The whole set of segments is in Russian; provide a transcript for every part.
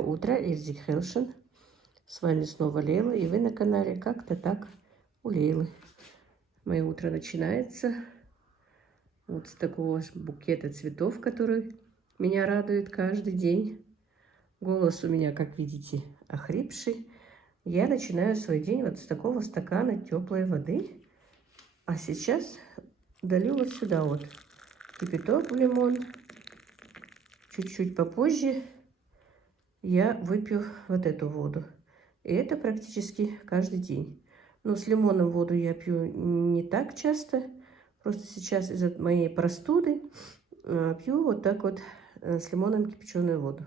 Доброе утро, Эльзи Хелшин. С вами снова Лейла, и вы на канале Как-то так у Лейлы. Мое утро начинается вот с такого букета цветов, который меня радует каждый день. Голос у меня, как видите, охрипший. Я начинаю свой день вот с такого стакана теплой воды. А сейчас долью вот сюда вот кипяток в лимон. Чуть-чуть попозже я выпью вот эту воду. И это практически каждый день. Но с лимоном воду я пью не так часто. Просто сейчас из-за моей простуды пью вот так вот с лимоном кипяченую воду.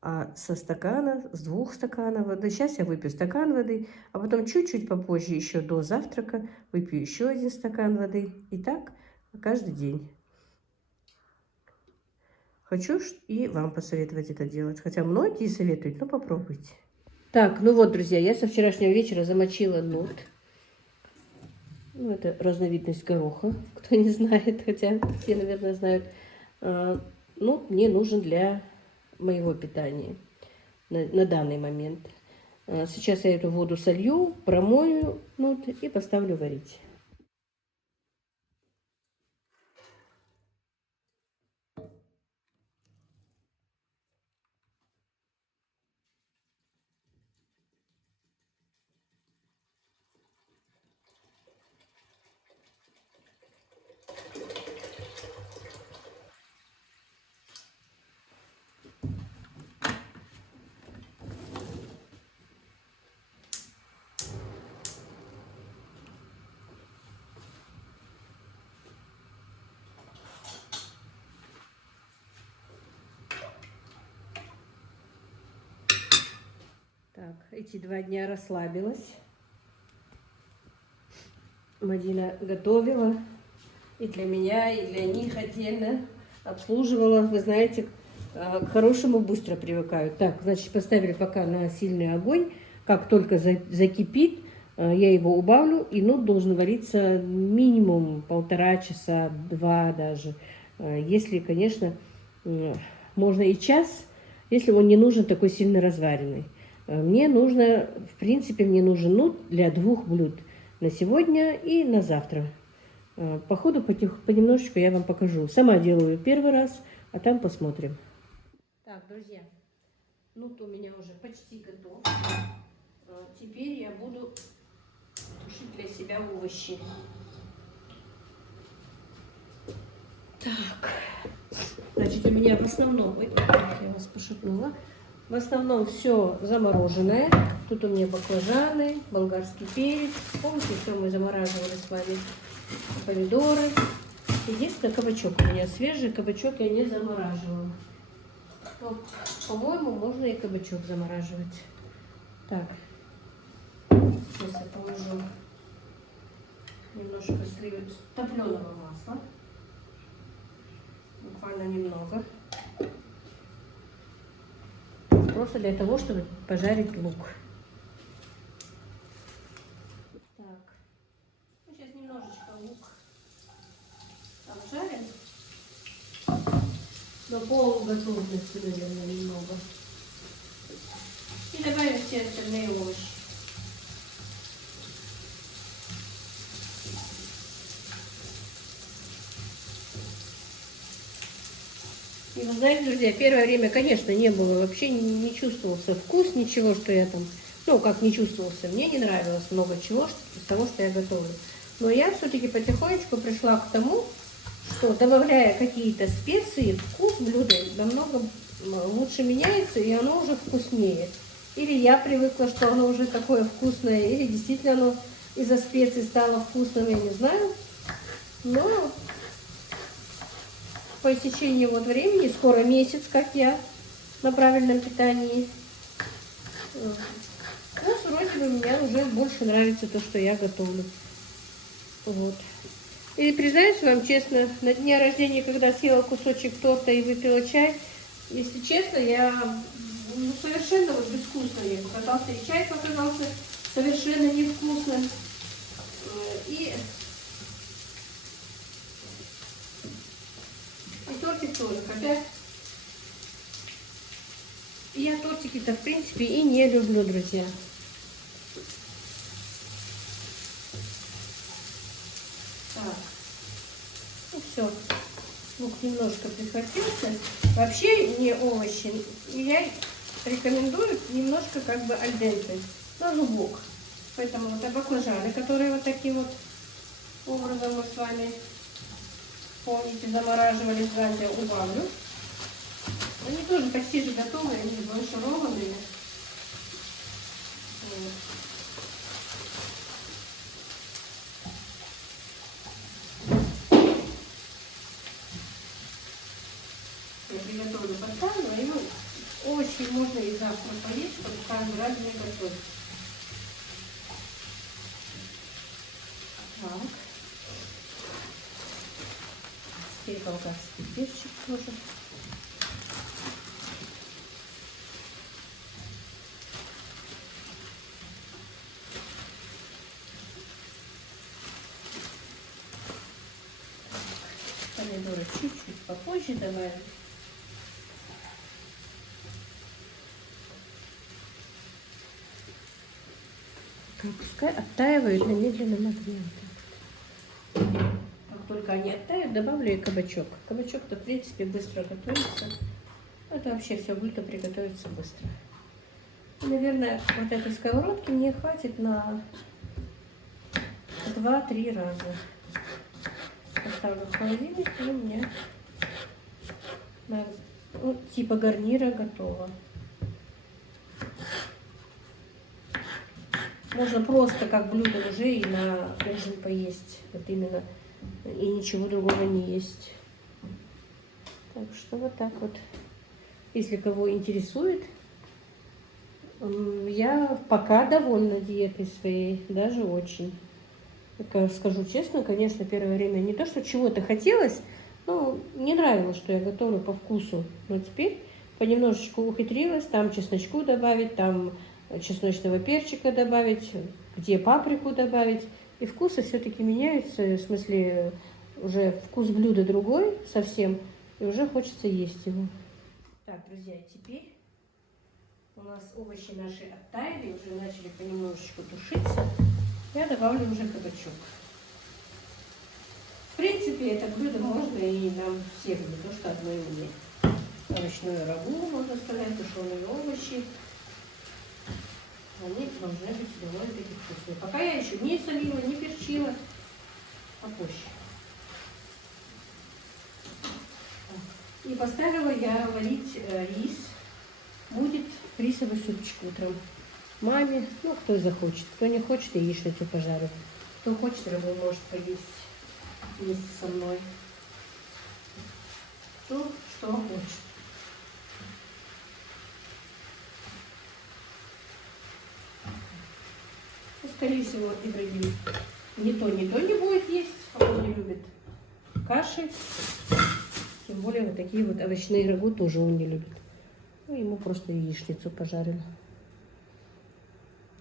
А со стакана, с 2 стаканов воды, сейчас я выпью стакан воды, а потом чуть-чуть попозже, еще до завтрака, выпью еще 1 стакан воды. И так каждый день. Хочу и вам посоветовать это делать. Хотя многие советуют, но попробуйте. Так, ну вот, друзья, я со вчерашнего вечера замочила нут. Ну, это разновидность гороха, кто не знает, хотя все, наверное, знают. Нут мне нужен для моего питания на данный момент. Сейчас я эту воду солью, промою нут и поставлю варить. Так, эти 2 дня расслабилась. Мадина готовила и для меня, и для них отдельно обслуживала. Вы знаете, к хорошему быстро привыкают. Так, значит, поставили пока на сильный огонь. Как только закипит, я его убавлю, и нут должен вариться минимум 1,5 часа, 2 даже. Если, конечно, можно и час, если он не нужен такой сильно разваренный. Мне нужно, в принципе, мне нужен нут для 2 блюд. На сегодня и на завтра. По ходу понемножечку я вам покажу. Сама делаю первый раз, а там посмотрим. Так, друзья, нут у меня уже почти готов. Теперь я буду тушить для себя овощи. Так, значит, у меня в основном, ой, я вас пошатнула, в основном все замороженное. Тут у меня баклажаны, болгарский перец. Помните, все мы замораживали с вами, помидоры. Единственное, кабачок у меня свежий, кабачок я не замораживала. Но, по-моему, можно и кабачок замораживать. Так, сейчас я положу немножко сливок топленого масла. Буквально немного. Просто для того, чтобы пожарить лук. Так, ну, сейчас немножечко лук обжарим. До полуготовности, наверное, немного. И добавим все остальные овощи. И вы знаете, друзья, первое время, конечно, не было, вообще не чувствовался вкус, ничего, что я там, ну, как не чувствовался, мне не нравилось много чего из того, что я готовлю. Но я все-таки потихонечку пришла к тому, что, добавляя какие-то специи, вкус блюда намного лучше меняется, и оно уже вкуснее. Или я привыкла, что оно уже такое вкусное, или действительно оно из-за специй стало вкусным, я не знаю. Но по истечении вот времени, скоро месяц, как я на правильном питании, вкус вроде бы мне уже больше нравится то, что я готовлю. Вот. И признаюсь вам честно, на дне рождения, когда съела кусочек торта и выпила чай, если честно, я совершенно вот безвкусно мне показался. И чай показался совершенно невкусным. И тортик тоже, хотя Я тортики-то, в принципе, и не люблю, друзья. Так, ну все. Лук немножко прихватился. Вообще не овощи. Я рекомендую немножко как бы аль денте, на зубок. Поэтому вот баклажаны, которые вот таким вот образом мы с вами, помните, замораживали, сразу убавлю. Они тоже почти же готовы, они бланшированные. Вот. Я приготовлю, поставлю, и овощи можно и завтра поесть, чтобы каждый раз не готовить. Так. Теперь болгарский перчик тоже. Помидоры чуть-чуть попозже добавим. Пускай оттаивают на медленном огне. Как только они оттают, добавлю и кабачок. Кабачок-то, в принципе, быстро готовится. Это вообще все блюдо приготовится быстро. И, наверное, вот этой сковородки мне хватит на 2-3 раза. Поставлю в холодильник, и у меня ну, типа гарнира готово. Можно просто как блюдо уже и на ужин поесть. Вот именно. И ничего другого не есть. Так что вот так вот. Если кого интересует, я пока довольна диетой своей. Даже очень. Так, скажу честно, конечно, первое время не то, что чего-то хотелось, но не нравилось, что я готовлю по вкусу. Но теперь понемножечку ухитрилась. Там чесночку добавить, там чесночного перчика добавить, где паприку добавить. И вкусы все-таки меняются, в смысле уже вкус блюда другой совсем, и уже хочется есть его. Так, друзья, теперь у нас овощи наши оттаяли, уже начали понемножечку тушиться. Я добавлю уже кабачок. В принципе, это блюдо можно и нам всех, не то что одной мне. Овощную рагу, можно сказать, тушеные овощи. Они должны быть довольно-таки вкусные. Пока я еще не солила, не перчила, попозже. И поставила я варить рис. Будет рисовый супчик утром. Маме, ну кто захочет. Кто не хочет, яичницу пожарю. Кто хочет, рыбу может поесть вместе со мной. Кто что хочет. Скорее всего, Ибрагим ни то не будет есть, а он не любит каши. Тем более вот такие вот овощные рагу тоже он не любит. Ну, ему просто яичницу пожарила.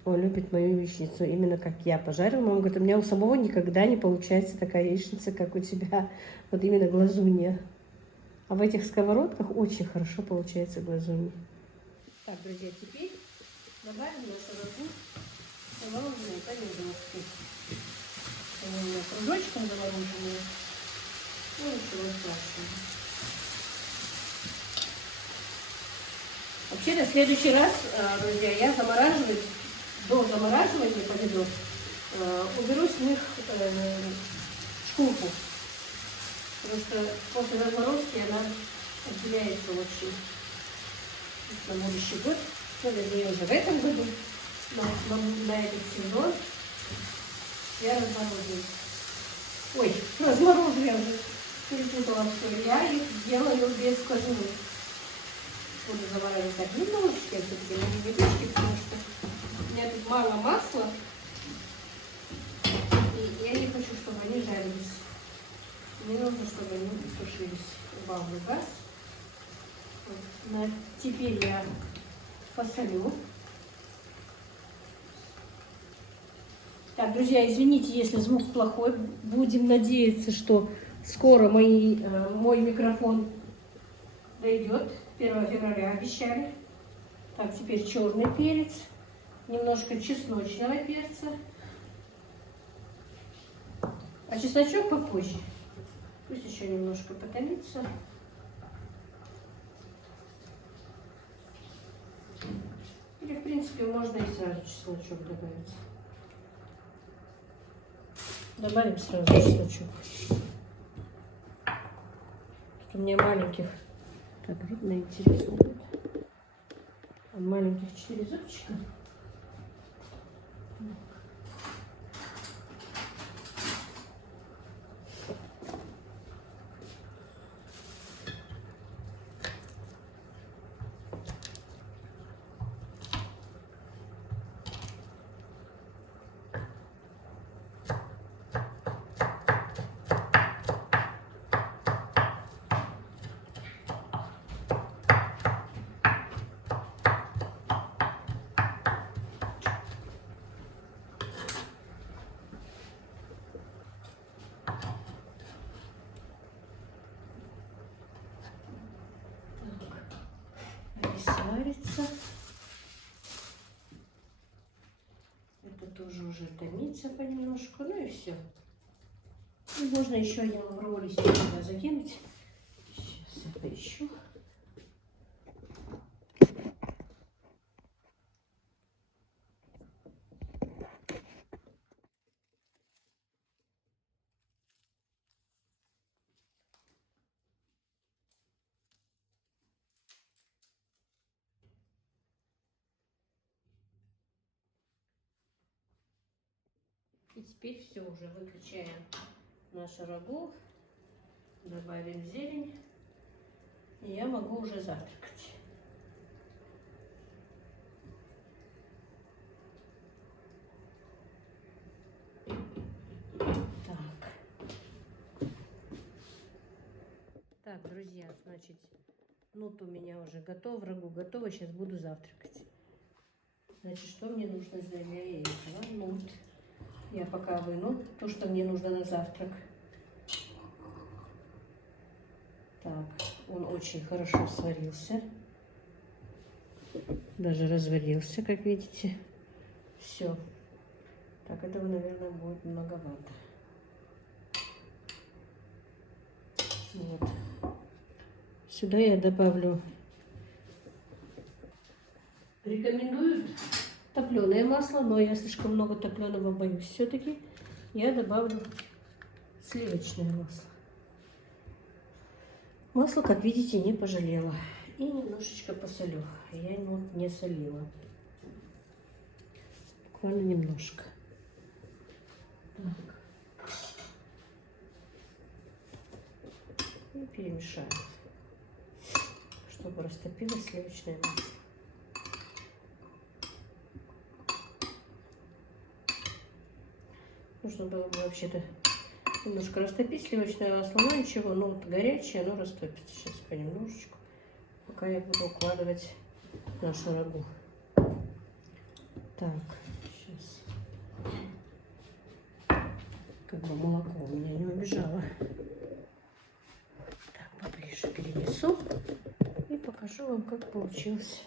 Он любит мою яичницу именно как я пожарила. Мама говорит, у меня у самого никогда не получается такая яичница, как у тебя. Вот именно глазунья. А в этих сковородках очень хорошо получается глазунья. Так, друзья, теперь добавим нашу рагу. Замороженные помидорки. Они у меня кружочком замороженные. Ну, ничего страшного. Вообще, на следующий раз, друзья, я замораживать, до замораживания помидор, уберу с них шкурку. Потому что после разморозки она отделяется очень. На будущий год, ну, вернее, уже в этом году. На этот сезон я разморозила. Ой, разморозила я уже. Перепутала все. Я их делаю без кожуры. Буду заваривать так немножечко, все-таки на невеличке, потому что у меня тут мало масла. И я не хочу, чтобы они жарились. Мне нужно, чтобы они тушились. Убавлю газ. Вот. Теперь я посолю. Так, друзья, извините, если звук плохой. Будем надеяться, что скоро мой микрофон дойдет. 1 февраля обещали. Так, теперь черный перец, немножко чесночного перца. А чесночок попозже. Пусть еще немножко потомится. Или, в принципе, можно и сразу чесночок добавить. Добавим сразу чесночок. У меня маленьких, так видно, интересно будет. Маленьких 4 зубчика. Сварится. Это тоже уже томится понемножку. Ну и все. И можно еще один лавровый листик сюда закинуть. Сейчас я поищу. И теперь все, уже выключаем наше рагу, добавим зелень, и я могу уже завтракать. Так, друзья, значит, нут у меня уже готов, рагу готово, сейчас буду завтракать. Значит, что мне нужно для этого? Нут. Я пока выну то, что мне нужно на завтрак. Так, он очень хорошо сварился. Даже разварился, как видите. Все. Так, этого, наверное, будет многовато. Вот. Сюда я добавлю. Рекомендую топленое масло, но я слишком много топленого боюсь. Все-таки я добавлю сливочное масло. Масло, как видите, не пожалела. И немножечко посолю. Я не солила. Буквально немножко. Так. И перемешаю, чтобы растопилось сливочное масло. Нужно было бы вообще-то немножко растопить сливочное масло, но ничего, ну вот горячее, оно растопится сейчас понемножечку, пока я буду укладывать нашу рагу. Так, сейчас. Как бы молоко у меня не убежало. Так, поближе перенесу и покажу вам, как получилось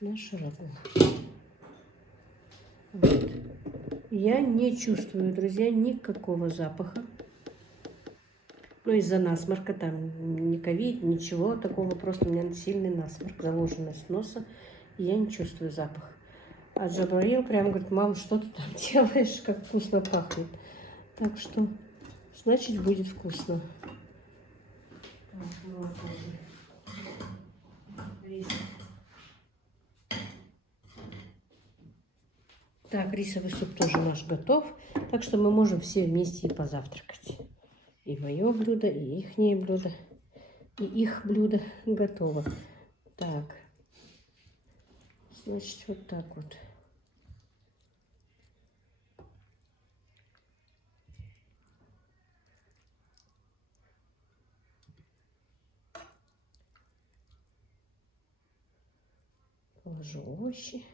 наша рагу. Вот. Я не чувствую, друзья, никакого запаха. Ну, из-за насморка, там, не ковид, ничего такого, просто у меня сильный насморк, заложенность носа, и я не чувствую запах. А Джабраил прям говорит: мам, что ты там делаешь, как вкусно пахнет. Так что, значит, будет вкусно. Так, рисовый суп тоже наш готов, так что мы можем все вместе и позавтракать. И мое блюдо, и ихнее блюдо, и их блюдо готово. Так, значит, вот так вот. Положу овощи.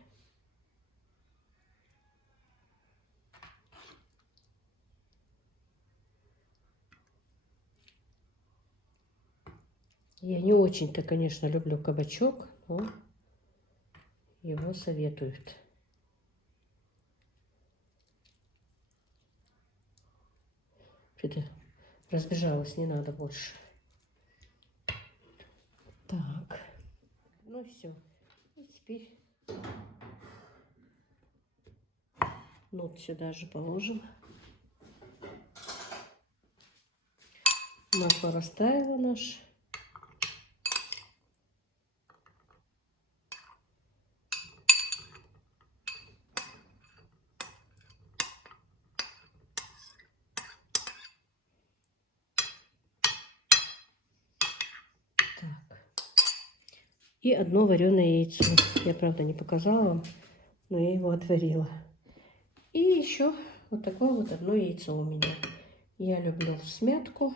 Я не очень-то, конечно, люблю кабачок, но его советуют. Что-то разбежалась, не надо больше. Так, ну все. И теперь нут сюда же положим. Масло растаяло наше. И одно вареное яйцо. Я, правда, не показала вам, но я его отварила. И еще вот такое вот одно яйцо у меня. Я люблю всмятку.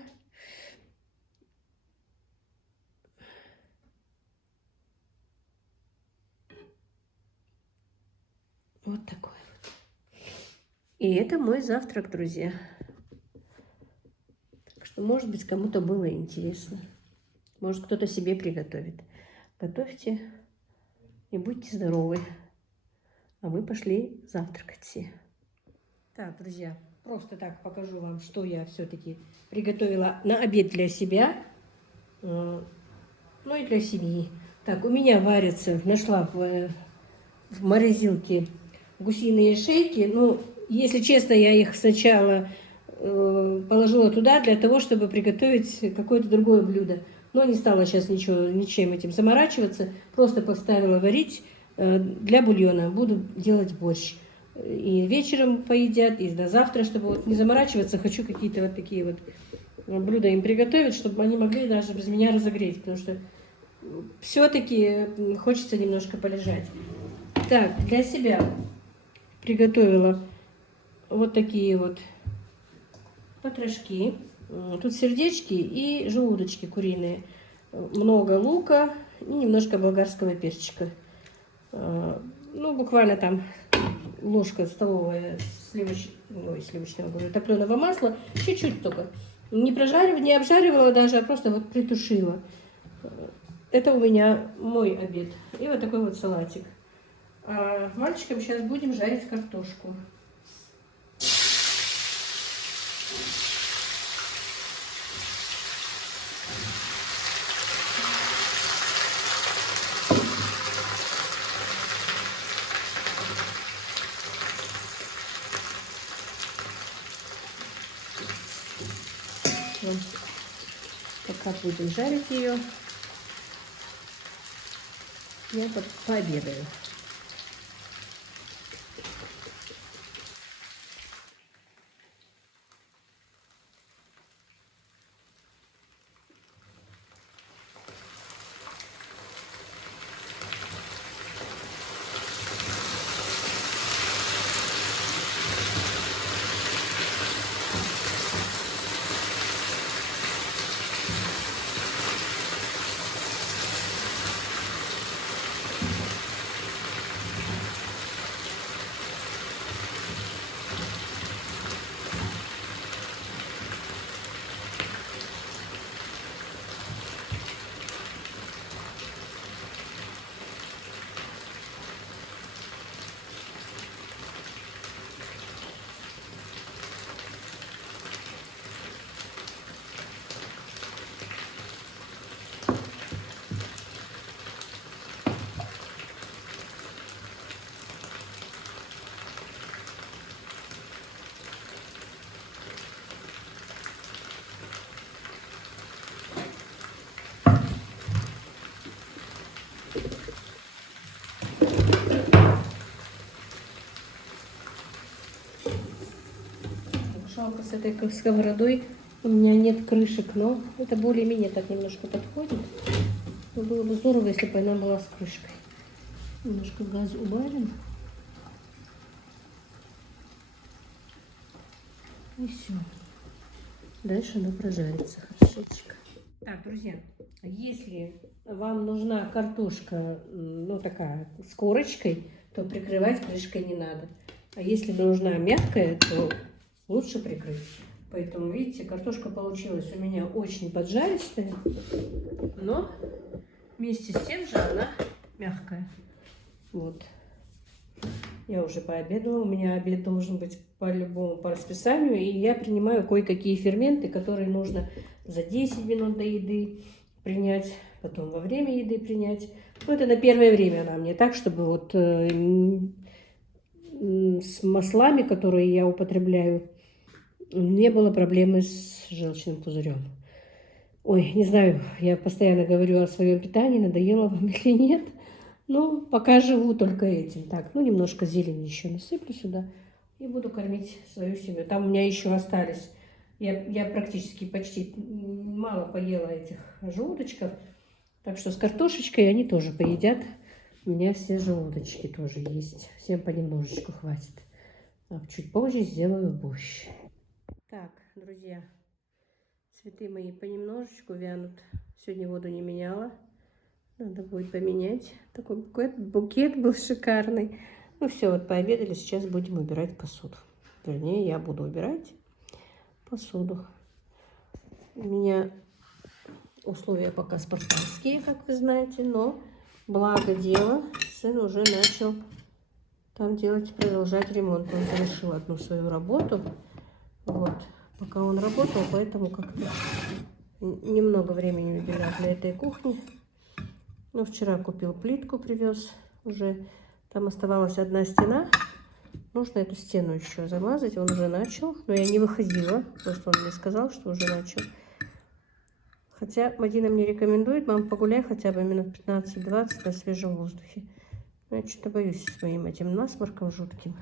Вот такой вот. И это мой завтрак, друзья. Так что, может быть, кому-то было интересно. Может, кто-то себе приготовит. Готовьте и будьте здоровы. А мы пошли завтракать все. Так, друзья, просто так покажу вам, что я все-таки приготовила на обед для себя, ну и для семьи. Так, у меня варятся, нашла в морозилке гусиные шейки. Ну, если честно, я их сначала положила туда для того, чтобы приготовить какое-то другое блюдо. Но не стала сейчас ничем этим заморачиваться. Просто поставила варить для бульона. Буду делать борщ. И вечером поедят, и на завтра, чтобы вот не заморачиваться, хочу какие-то вот такие вот блюда им приготовить, чтобы они могли даже без меня разогреть, потому что все-таки хочется немножко полежать. Так, для себя приготовила вот такие вот потрошки. Тут сердечки и желудочки куриные. Много лука и немножко болгарского перчика. Ну, буквально там ложка столовая сливочного, говорю, топленого масла. Чуть-чуть только. Не обжаривала даже, а просто вот притушила. Это у меня мой обед. И вот такой вот салатик. А мальчикам сейчас будем жарить картошку. Пока будем жарить ее, я пообедаю. Жалко, с этой сковородой у меня нет крышек, но это более-менее так немножко подходит. Но было бы здорово, если бы она была с крышкой. Немножко газ убавим. И все. Дальше она прожарится хорошечко. Так, друзья, если вам нужна картошка, ну такая, с корочкой, то прикрывать крышкой не надо. А если нужна мягкая, то лучше прикрыть. Поэтому, видите, картошка получилась у меня очень поджаристая, но вместе с тем же она мягкая. Вот. Я уже пообедала. У меня обед должен быть по-любому по расписанию. И я принимаю кое-какие ферменты, которые нужно за 10 минут до еды принять, потом во время еды принять. Ну, это на первое время она мне так, чтобы вот с маслами, которые я употребляю, не было проблемы с желчным пузырем. Ой, не знаю, я постоянно говорю о своем питании, надоело вам или нет. Ну, пока живу только этим. Так, ну, немножко зелени еще насыплю сюда и буду кормить свою семью. Там у меня еще остались, я практически почти мало поела этих желудочков. Так что с картошечкой они тоже поедят. У меня все желудочки тоже есть. Всем понемножечку хватит. А чуть позже сделаю борщ. Так, друзья, цветы мои понемножечку вянут. Сегодня воду не меняла. Надо будет поменять. Такой букет был шикарный. Ну все, вот пообедали. Сейчас будем убирать посуду. Вернее, я буду убирать посуду. У меня условия пока спартанские, как вы знаете, но благо дело, сын уже начал там продолжать ремонт. Он завершил одну свою работу. Вот, пока он работал, поэтому как-то немного времени уделял для этой кухни. Ну, вчера купил плитку, привез уже. Там оставалась одна стена. Нужно эту стену еще замазать. Он уже начал, но я не выходила. Просто он мне сказал, что уже начал. Хотя Мадина мне рекомендует: мам, погуляй хотя бы минут 15-20 на свежем воздухе. Но я что-то боюсь с моим этим насморком жутким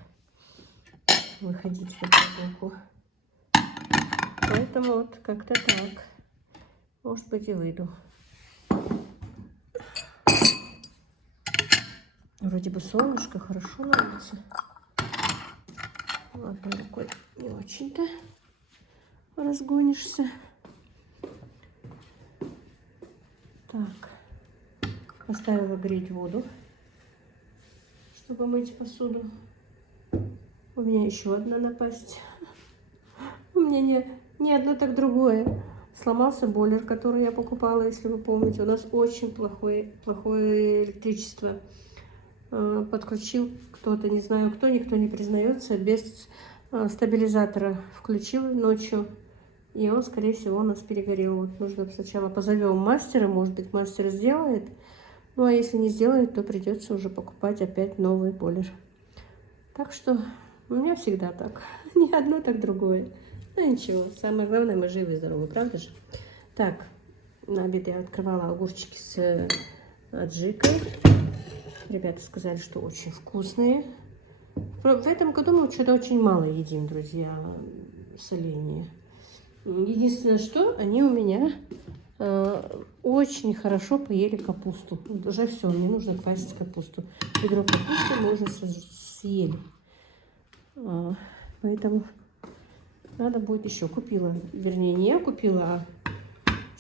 выходить на прогулку. Поэтому вот как-то так. Может быть, и выйду. Вроде бы солнышко, хорошо нравится. Одной рукой не очень-то разгонишься. Так, поставила греть воду, чтобы мыть посуду. У меня еще одна напасть. У меня не одно, так другое. Сломался бойлер, который я покупала, если вы помните. У нас очень плохое электричество. Подключил кто-то, не знаю кто, никто не признается, без стабилизатора включил ночью. И он, скорее всего, у нас перегорел. Вот нужно сначала позовем мастера, может быть, мастер сделает. Ну, а если не сделает, то придется уже покупать опять новый бойлер. Так что у меня всегда так. Не одно, так другое. Ну, ничего. Самое главное, мы живы и здоровы, правда же? Так, на обед я открывала огурчики с аджикой. Ребята сказали, что очень вкусные. В этом году мы что-то очень мало едим, друзья, соленья. Единственное, что они у меня очень хорошо поели капусту. Уже все, не нужно квасить капусту. Ведро капусты мы уже съели. Поэтому надо будет еще. Купила, вернее, не я купила, а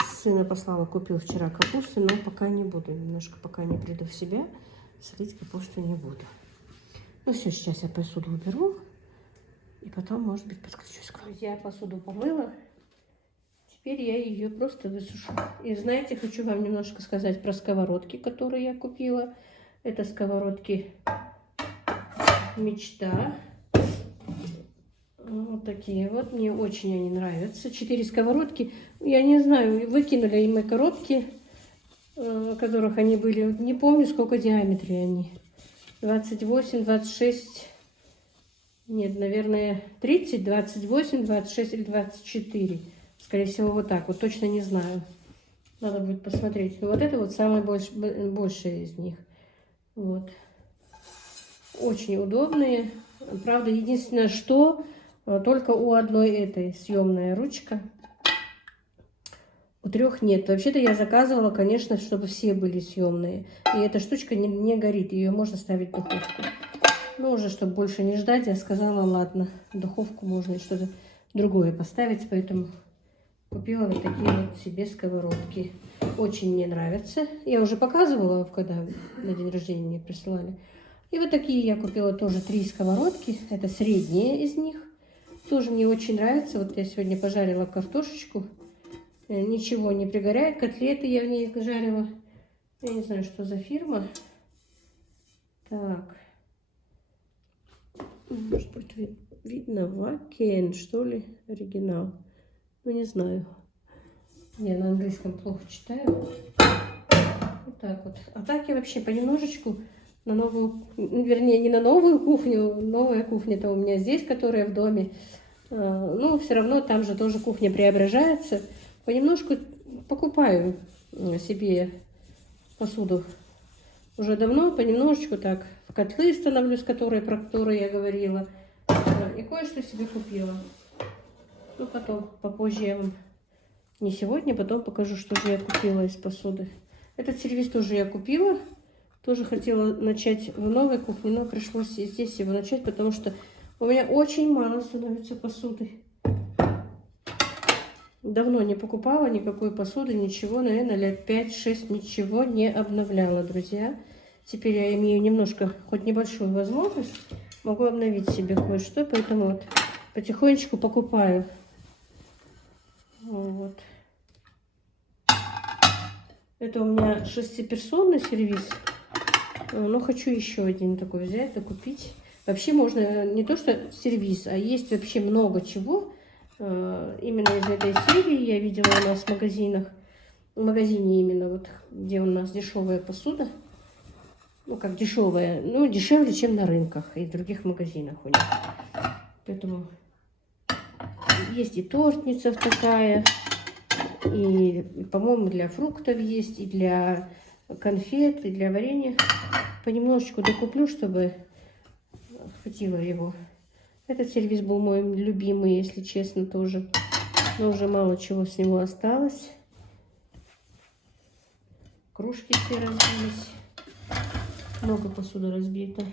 сына послала, купил вчера капусты, но пока не буду. Немножко пока не приду в себя, солить капусту не буду. Ну все, сейчас я посуду уберу. И потом, может быть, подключусь к вам. Я посуду помыла. Теперь я ее просто высушу. И знаете, хочу вам немножко сказать про сковородки, которые я купила. Это сковородки «Мечта». Вот такие вот. Мне очень они нравятся. 4 сковородки. Я не знаю, выкинули им мои коробки, в которых они были. Не помню, сколько в диаметре они. 28, 26... Нет, наверное, 30, 28, 26 или 24. Скорее всего, вот так. Вот точно не знаю. Надо будет посмотреть. Вот это вот самое большее из них. Вот. Очень удобные. Правда, единственное, что только у одной этой съемная ручка. У 3 нет. Вообще-то я заказывала, конечно, чтобы все были съемные. И эта штучка не горит. Ее можно ставить в духовку. Но уже, чтобы больше не ждать, я сказала, ладно, в духовку можно что-то другое поставить, поэтому купила вот такие вот себе сковородки. Очень мне нравятся. Я уже показывала, когда на день рождения мне присылали. И вот такие я купила тоже 3 сковородки. Это средние из них. Тоже мне очень нравится. Вот я сегодня пожарила картошечку. Ничего не пригоряет. Котлеты я в ней жарила. Я не знаю, что за фирма. Так. Может быть, видно, Вакен, что ли, оригинал. Ну, не знаю. Я на английском плохо читаю. Вот так вот. А так я вообще понемножечку на новую, вернее, не на новую кухню. Новая кухня-то у меня здесь, которая в доме. Но все равно там же тоже кухня преображается. Понемножку покупаю себе посуду. Уже давно понемножечку так в котлы становлюсь, про которые я говорила. И кое-что себе купила. Ну, потом, попозже я вам, не сегодня, потом покажу, что же я купила из посуды. Этот сервиз тоже я купила. Тоже хотела начать в новой кухне, но пришлось и здесь его начать, потому что у меня очень мало становится посуды. Давно не покупала никакой посуды, ничего, наверное, лет 5-6 ничего не обновляла, друзья. Теперь я имею немножко, хоть небольшую возможность, могу обновить себе кое-что, поэтому вот потихонечку покупаю. Вот. Это у меня 6-персонный сервиз, но хочу еще один такой взять, докупить. Вообще можно не то что сервиз, а есть вообще много чего. Именно из этой серии я видела у нас в магазинах. В магазине именно, вот где у нас дешевая посуда. Ну, как дешевая, ну, дешевле, чем на рынках и других магазинах у них. Поэтому есть и тортница такая, и по-моему, для фруктов есть, и для конфет, и для варенья. Понемножечку докуплю, чтобы хватило его. Этот сервис был мой любимый, если честно, тоже. Но уже мало чего с него осталось. Кружки все разбились. Много посуды разбито.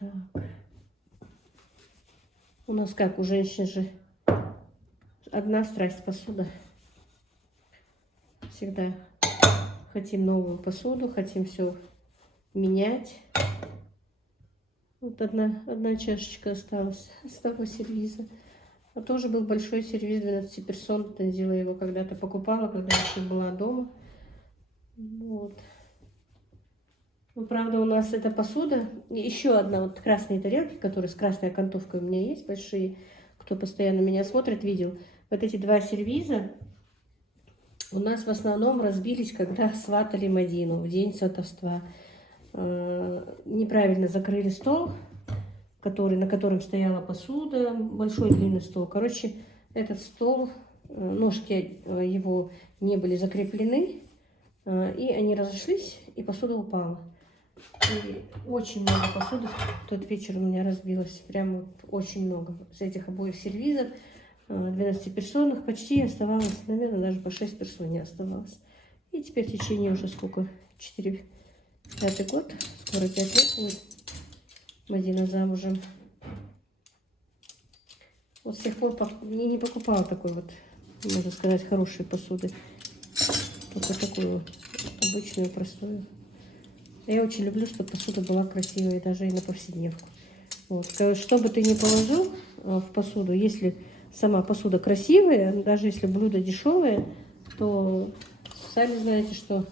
Так. У нас как, у женщин же одна страсть — посуда. Всегда хотим новую посуду, хотим все менять. Вот одна чашечка осталась с того сервиза. А тоже был большой сервиз 12 персон. Танзила его когда-то покупала, когда еще была дома. Вот. Ну, правда, у нас эта посуда. Еще одна вот красные тарелки, которые с красной окантовкой у меня есть, большие. Кто постоянно меня смотрит, видел. Вот эти два сервиза у нас в основном разбились, когда сватали Мадину в день сватовства. Неправильно закрыли стол, на котором стояла посуда, большой длинный стол. Короче, этот стол, ножки его не были закреплены, и они разошлись, и посуда упала. И очень много посуды в тот вечер у меня разбилось, прям вот очень много. С этих обоих сервизов 12 персонных почти оставалось, наверное, даже по 6 персон не оставалось. И теперь в течение уже сколько, 5-й год, скоро 5 лет будет. Мадина замужем. Вот с тех пор не покупала такой вот, можно сказать, хорошей посуды. Только такую вот обычную, простую. Я очень люблю, чтобы посуда была красивой, даже и на повседневку. Вот. Что бы ты ни положил в посуду, если сама посуда красивая, даже если блюдо дешевое, то сами знаете, что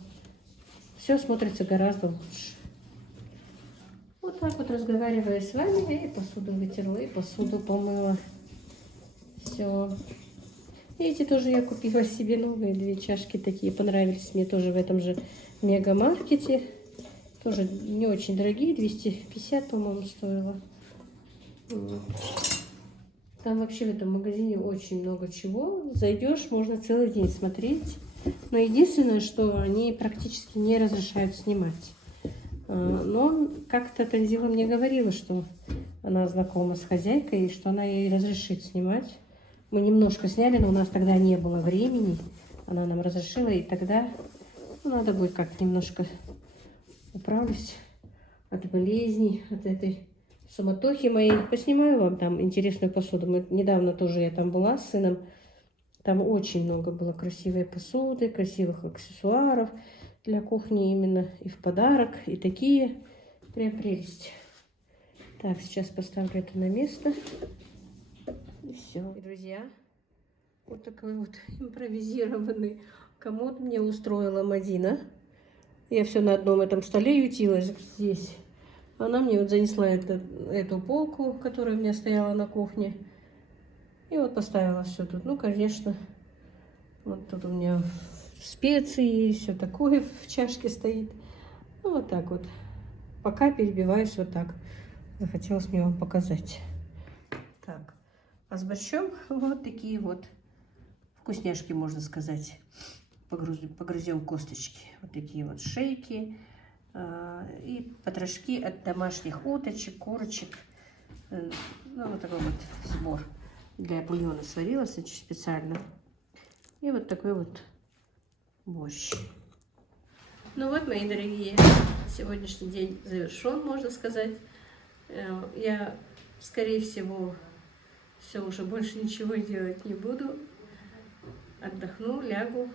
все смотрится гораздо лучше. Вот так вот, разговаривая с вами, и посуду вытерла, и посуду помыла. Все. И эти тоже я купила себе новые 2 чашки такие, понравились мне тоже в этом же мегамаркете. Тоже не очень дорогие, 250, по-моему, стоило. Вот. Там вообще в этом магазине очень много чего. Зайдешь, можно целый день смотреть. Но единственное, что они практически не разрешают снимать. Но как-то Танзила мне говорила, что она знакома с хозяйкой, и что она ей разрешит снимать. Мы немножко сняли, но у нас тогда не было времени. Она нам разрешила, и тогда надо будет как-то немножко управлюсь от болезней, от этой суматохи моей. Поснимаю вам там интересную посуду. Недавно тоже я там была с сыном. Там очень много было красивой посуды, красивых аксессуаров для кухни именно. И в подарок, и такие. Прям прелесть. Так, сейчас поставлю это на место. И все. Друзья, вот такой вот импровизированный комод мне устроила Мадина. Я все на одном этом столе ютилась здесь. Она мне вот занесла эту полку, которая у меня стояла на кухне. И вот поставила все тут. Ну, конечно, вот тут у меня специи и все такое в чашке стоит. Ну, вот так вот. Пока перебиваюсь вот так. Захотелось мне вам показать. Так, а с борщом вот такие вот вкусняшки, можно сказать. Погрызем косточки. Вот такие вот шейки. И потрошки от домашних уточек, курочек. Ну, вот такой вот сбор. Для бульона сварилась очень специально. И вот такой вот борщ. Ну вот, мои дорогие, сегодняшний день завершен, можно сказать. Я, скорее всего, все, уже больше ничего делать не буду. Отдохну, лягу.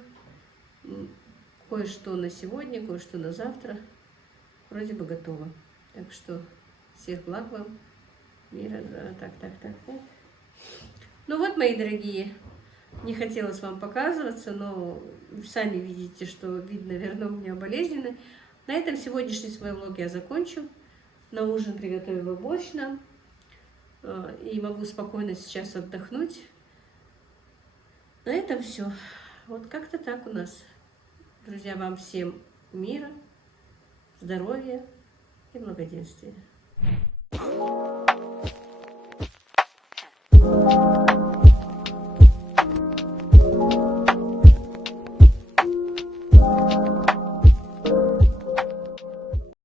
Кое-что на сегодня, кое-что на завтра. Вроде бы готово. Так что всех благ вам. Мира. Так. Ну вот, мои дорогие, не хотелось вам показываться, но сами видите, что вид, наверное, у меня болезненный. На этом сегодняшний свой влог я закончу. На ужин приготовила борщ нам. И могу спокойно сейчас отдохнуть. На этом все. Вот как-то так у нас. Друзья, вам всем мира, здоровья и благоденствия.